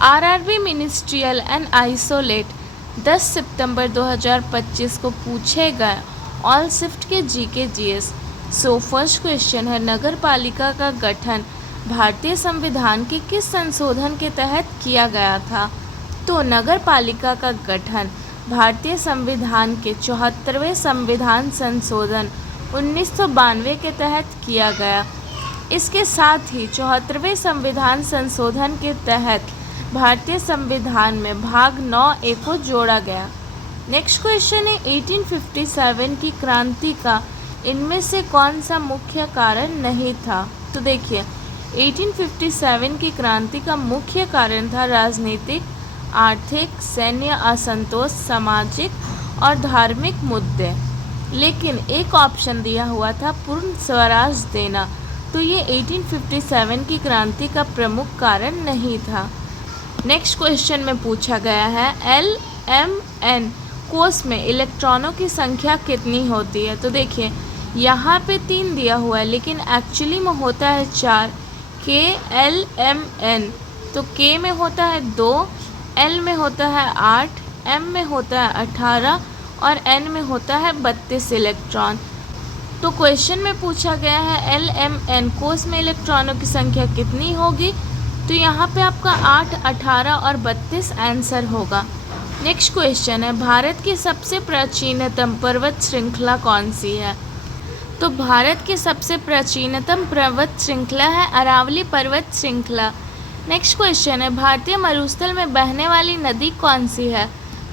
RRB ministerial and isolate 10 सितंबर 2025 को पूछे गए ऑल शिफ्ट के GK GS. So first question है, नगर पालिका का गठन भारतीय संविधान के किस संशोधन के तहत किया गया था? तो नगर पालिका का गठन भारतीय संविधान के 74वें संविधान संशोधन 1992 के तहत किया गया। इसके साथ ही 74वें संविधान संशोधन के तहत भारतीय संविधान में भाग 9A को जोड़ा गया। नेक्स्ट क्वेश्चन है, 1857 की क्रांति का इनमें से कौन सा मुख्य कारण नहीं था? तो देखिए, 1857 की क्रांति का मुख्य कारण था राजनीतिक, आर्थिक, सैन्य असंतोष, सामाजिक और धार्मिक मुद्दे। लेकिन एक ऑप्शन दिया हुआ था पूर्ण स्वराज देना, तो ये 1857 की क्रांति का प्रमुख कारण नहीं था। नेक्स्ट क्वेश्चन में पूछा गया है, LMN कोष में इलेक्ट्रॉनों की संख्या कितनी होती है? तो देखिए, यहाँ पे 3 दिया हुआ है लेकिन एक्चुअली में होता है 4। KLMN, तो K में होता है 2, L में होता है 8, M में होता है 18 और N में होता है 32 इलेक्ट्रॉन। तो क्वेश्चन में पूछा गया है LMN कोष में इलेक्ट्रॉनों की संख्या कितनी होगी? तो यहाँ पे आपका 8, 18 और 32 आंसर होगा। नेक्स्ट क्वेश्चन है, भारत की सबसे प्राचीनतम पर्वत श्रृंखला कौन सी है? तो भारत की सबसे प्राचीनतम पर्वत श्रृंखला है अरावली पर्वत श्रृंखला। नेक्स्ट क्वेश्चन है, भारतीय मरुस्थल में बहने वाली नदी कौन सी है?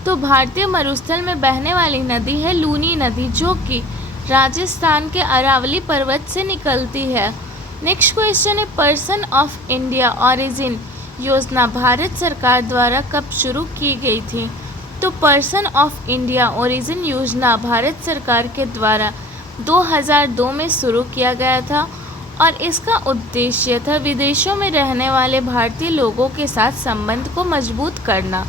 तो भारतीय मरुस्थल में बहने वाली नदी है लूनी नदी, जो कि राजस्थान के अरावली पर्वत से निकलती है। नेक्स्ट क्वेश्चन है, पर्सन ऑफ इंडिया ओरिजिन योजना भारत सरकार द्वारा कब शुरू की गई थी? तो पर्सन ऑफ इंडिया ओरिजिन योजना भारत सरकार के द्वारा 2002 में शुरू किया गया था और इसका उद्देश्य था विदेशों में रहने वाले भारतीय लोगों के साथ संबंध को मजबूत करना।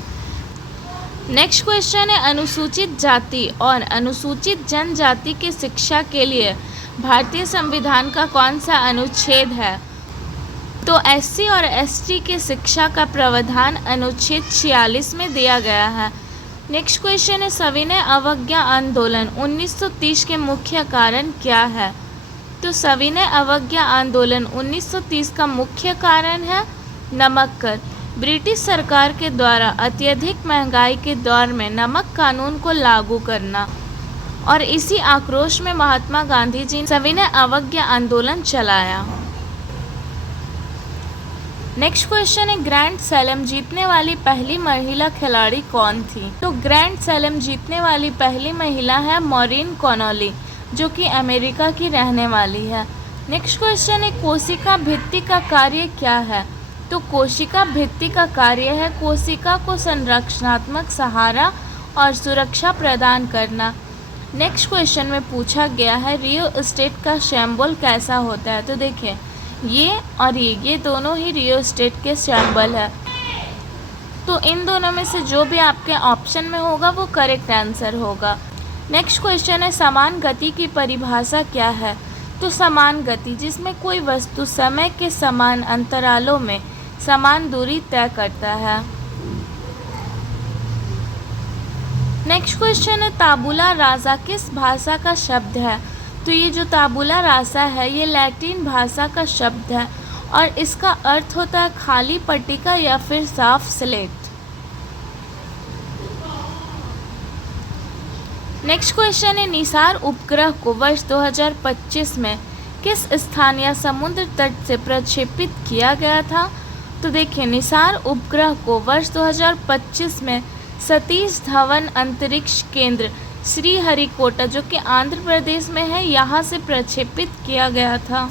नेक्स्ट क्वेश्चन है, अनुसूचित जाति और अनुसूचित जनजाति की शिक्षा के लिए भारतीय संविधान का कौन सा अनुच्छेद है? तो SC और ST की शिक्षा का प्रावधान अनुच्छेद 46 में दिया गया है। नेक्स्ट क्वेश्चन है, सविनय अवज्ञा आंदोलन 1930 के मुख्य कारण क्या है? तो सविनय अवज्ञा आंदोलन 1930 का मुख्य कारण है नमक कर। ब्रिटिश सरकार के द्वारा अत्यधिक महंगाई के दौर में नमक कानून को लागू करना और इसी आक्रोश में महात्मा गांधी जी ने सविनय अवज्ञा आंदोलन चलाया। नेक्स्ट क्वेश्चन है, ग्रैंड स्लैम जीतने वाली पहली महिला खिलाड़ी कौन थी? तो ग्रैंड स्लैम जीतने वाली पहली महिला है मॉरिन कॉनोली, जो कि अमेरिका की रहने वाली है। नेक्स्ट क्वेश्चन है, कोशिका भित्ति का कार्य क्या है? तो कोशिका भित्ति का कार्य है कोशिका को संरक्षणात्मक सहारा और सुरक्षा प्रदान करना। नेक्स्ट क्वेश्चन में पूछा गया है, रियो स्टेट का सिंबल कैसा होता है? तो देखिए, ये और ये दोनों ही रियो स्टेट के सिंबल है। तो इन दोनों में से जो भी आपके ऑप्शन में होगा वो करेक्ट आंसर होगा। नेक्स्ट क्वेश्चन है, समान गति की परिभाषा क्या है? तो समान गति जिसमें कोई वस्तु समय के समान अंतरालों में समान दूरी तय करता है। नेक्स्ट क्वेश्चन है, ताबुला रासा किस भाषा का शब्द है? तो ये जो ताबुला रासा है ये लैटिन भाषा का शब्द है और इसका अर्थ होता है खाली पट्टिका या फिर साफ स्लेट। नेक्स्ट क्वेश्चन है, निसार उपग्रह को वर्ष 2025 में किस स्थान या समुद्र तट से प्रक्षेपित किया गया था? तो देखिए, निसार उपग्रह को वर्ष 2025 में सतीश धवन अंतरिक्ष केंद्र श्रीहरिकोटा, जो कि आंध्र प्रदेश में है, यहाँ से प्रक्षेपित किया गया था।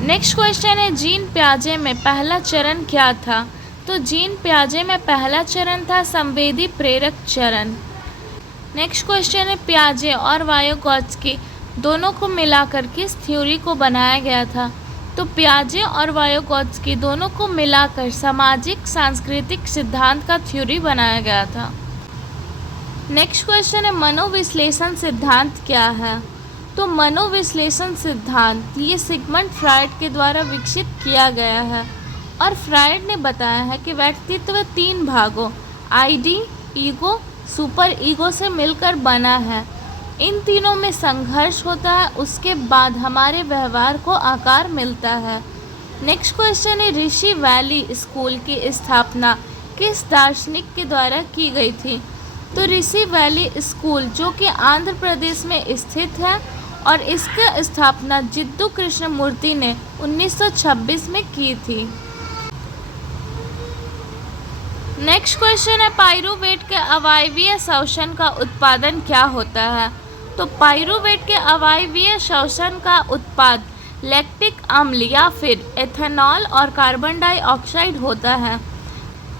नेक्स्ट क्वेश्चन है, जीन प्याजे में पहला चरण क्या था? तो जीन प्याजे में पहला चरण था संवेदी प्रेरक चरण। नेक्स्ट क्वेश्चन है, प्याजे और वायोगॉत्स्की दोनों को मिलाकर किस थ्योरी को बनाया गया था? तो प्याजे और वायोगॉत्स्की दोनों को मिलाकर सामाजिक सांस्कृतिक सिद्धांत का थ्योरी बनाया गया था। नेक्स्ट क्वेश्चन है, मनोविश्लेषण सिद्धांत क्या है? तो मनोविश्लेषण सिद्धांत ये सिगमंड फ्रायड के द्वारा विकसित किया गया है और फ्रायड ने बताया है कि व्यक्तित्व 3 भागों आईडी, ईगो, सुपर ईगो से मिलकर बना है। इन तीनों में संघर्ष होता है, उसके बाद हमारे व्यवहार को आकार मिलता है। नेक्स्ट क्वेश्चन है, ऋषि वैली स्कूल की स्थापना किस दार्शनिक के द्वारा की गई थी? तो ऋषि वैली स्कूल जो कि आंध्र प्रदेश में स्थित है और इसकी स्थापना जिद्दू कृष्णमूर्ति ने 1926 में की थी। नेक्स्ट क्वेश्चन है, पाइरूवेट के अवायवीय शोषण का उत्पादन क्या होता है? तो पाइरूवेट के अवायवीय शोषण का उत्पाद लैक्टिक अम्ल या फिर एथेनॉल और कार्बन डाइऑक्साइड होता है।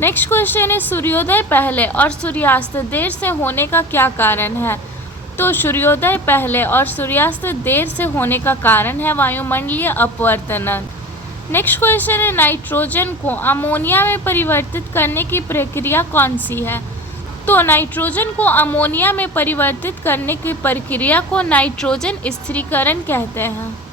नेक्स्ट क्वेश्चन है, सूर्योदय पहले और सूर्यास्त देर से होने का क्या कारण है? तो सूर्योदय पहले और सूर्यास्त देर से होने का कारण है वायुमंडलीय अपवर्तन। नेक्स्ट क्वेश्चन है, नाइट्रोजन को अमोनिया में परिवर्तित करने की प्रक्रिया कौन सी है? तो नाइट्रोजन को अमोनिया में परिवर्तित करने की प्रक्रिया को नाइट्रोजन स्थिरीकरण कहते हैं।